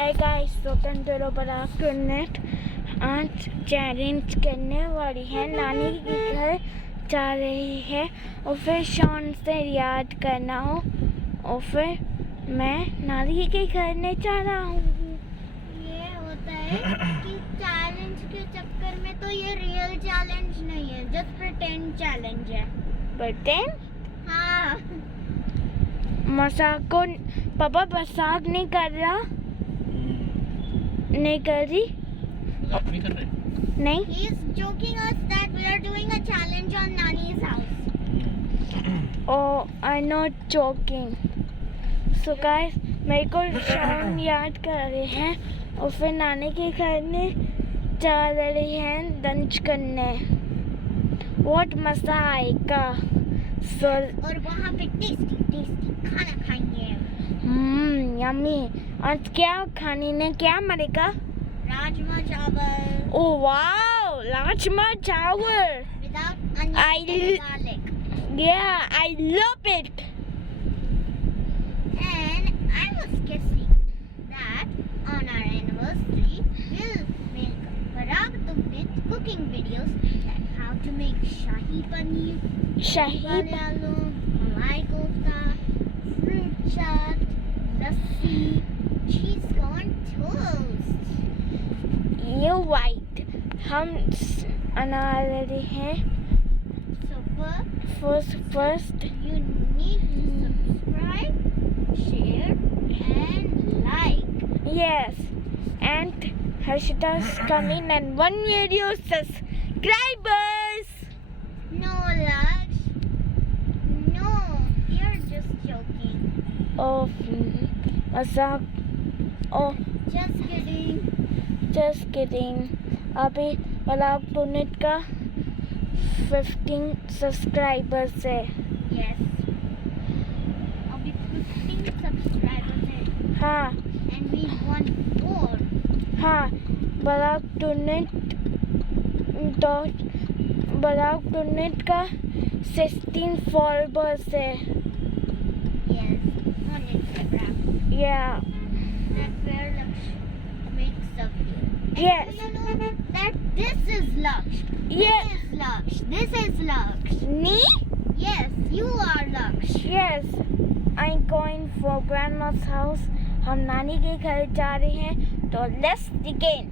है गाइस, स्वतंत्र बराकरनेट आज चैलेंज करने वाली है। नानी के घर जा रही है और फिर शॉन से याद करना हो और फिर मैं नानी के घर में जा रहा हूँ। ये होता है कि चैलेंज के चक्कर में तो ये रियल चैलेंज नहीं है, जस्ट प्रिटेंड चैलेंज है। प्रिटेंड? हाँ। मजाक को पापा मजाक नहीं कर रहा, नहीं कर रही, नहीं कर रहे। नहीं। He is joking us that we are doing a challenge on Nani's house. Oh, I'm not joking. So guys, मेरे को शॉन याद कर रहे हैं और फिर नानी के घर में जा रहे हैं लंच करने। बहुत मजा आएगा। और वहाँ पे टेस्टी खाना खाएंगे। यम्मी। आज क्या खाने ने क्या मिलेगा? राजमा चावल। Oh wow, राजमा चावल। Without onion and garlic. Yeah, I love it. And I was guessing that on our anniversary we'll make Parag cooking videos like how to make shahi paneer, shahi aloo, malai kofta, fruit chaat, lassi, cheese corn toast. ये white हम बना रहे हैं। So First you need to subscribe, share and like. yes, and Harshita's coming and 1 million subscribers. No, Laksh. No, you're just joking. Oh, मजाक। Oh, Just kidding. just kidding. अभी मतलब टूनेट का 15 subscribers है। Yes. I'll be 15 subscribers in. हाँ And we want more. हाँ, Barack टूनेट का 16 followers है। Yes. On Instagram. Yeah. That's where Laksh makes the video. And Yes. do you know that this is Laksh? Yes. This is Laksh. This is Laksh. Me? Yes, you are Laksh. Yes. I'm going for grandma's house. हम नानी के घर जा रहे हैं, तो let's begin.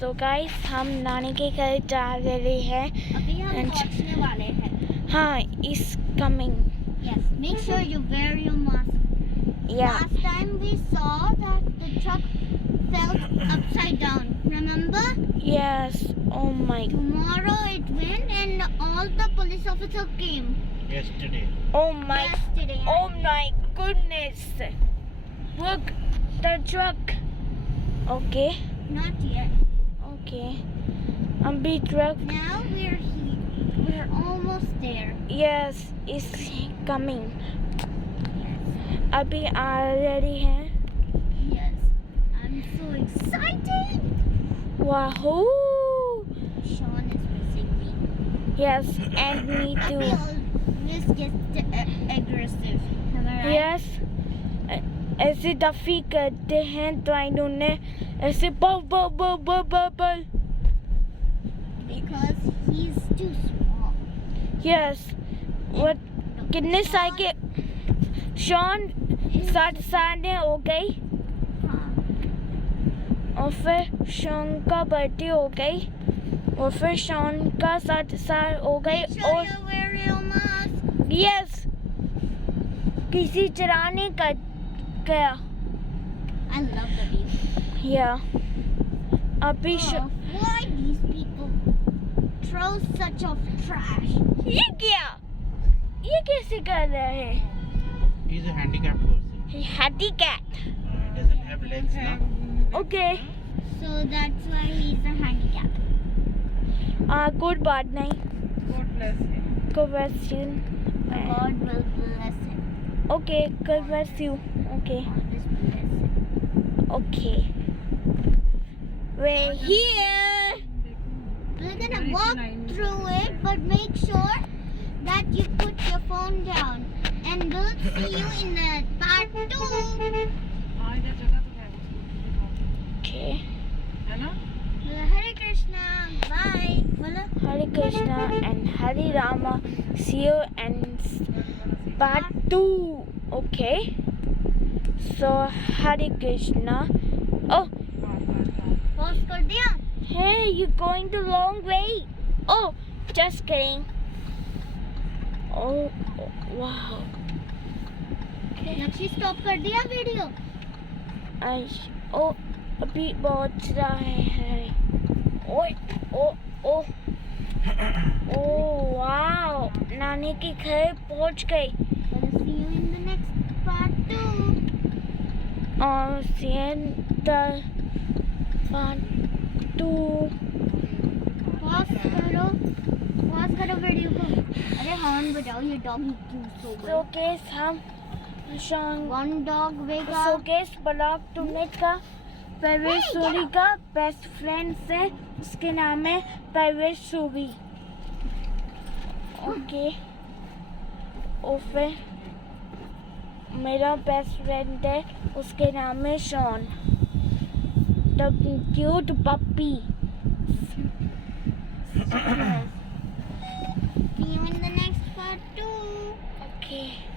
So guys, हम नानी के घर जा रहे हैं। अभी हम And- पहुंचने वाले हैं. हाँ, is coming. Yes, make sure you wear your mask. Yeah. Last time we saw that the truck fell upside down. Remember? Yes. Oh my. Tomorrow it went and all the police officers came. Yesterday. Oh my. Yesterday. Oh my goodness. Look, the truck. Okay. Not yet. Okay. अभी truck. Now we're here. We're almost there. Yes, is coming. Yes. अभी आ रही हैं. Yes. I'm so excited. Wahoo! Sean is missing me. Yes, and me We too. always get aggressive. Am I right? Yes. ऐसे दफी करते हैं तो आई ने ऐसे बल बल बल बल बल बल. Because he's too small. Yes. What? कितने साल के? शॉन 7 साल हो गई हाँ. और फिर शॉन का बर्थडे हो गई और फिर शॉन का 7 साल हो गई Make sure और you wear your mask. Yes किसी चराने का गया I love the view. या अभी Oh, why these people throw such of trash? ये क्या? ये कैसे कर रहे हैं? He's a handicapped person. हैटी cat. He doesn't have legs now. Okay. So that's why he's a handicap. कोई बात नहीं. God bless him. God bless you. God will bless him. Okay, God bless you. Okay. God is bless him. Okay. We're here. We're gonna walk through it, but make sure that you put your phone down. And we'll see you in the part 2. I just Hare Rama. See you and part 2. Okay. So Hare Krishna. Oh, Pause कर दिया? hey, you're going the wrong way. Oh, just kidding. Oh, wow. लक्ष्य stop कर दिया video? ओ अभी बहुत रहा है. ओए ओ वाओ, नानी के घर पहुंच गए. Gonna see you in the next part 2. और the part 2. पॉज करो वीडियो को. अरे हॉर्न बजाओ, ये डॉग क्यों सो गया? So guys, हम One dog wake So up. guys, blog टूनेट का परवेश सूरी का बेस्ट फ्रेंड है, उसके नाम है परवेश सूरी. ओके. और फिर मेरा बेस्ट फ्रेंड है, उसके नाम है Shaun, the cute puppy. See you in the next part 2. Okay.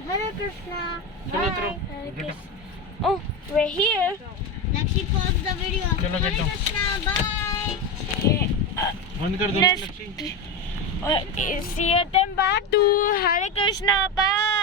Hare Krishna. चलो Bye. चलो Oh, we're here. Lakshi, pause the video. चलो, Hare get down. Krishna. Bye. बंद कर दो Let's- Lakshmi. See you then part 2. Hare Krishna. Bye.